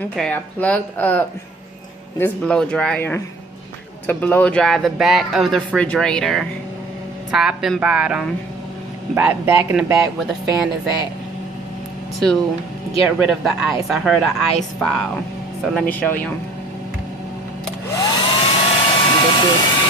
Okay, I plugged up this blow dryer to blow dry the back of the refrigerator, top and bottom, back in the back where the fan is at, to get rid of the ice. I heard an ice fall, so let me show you. This is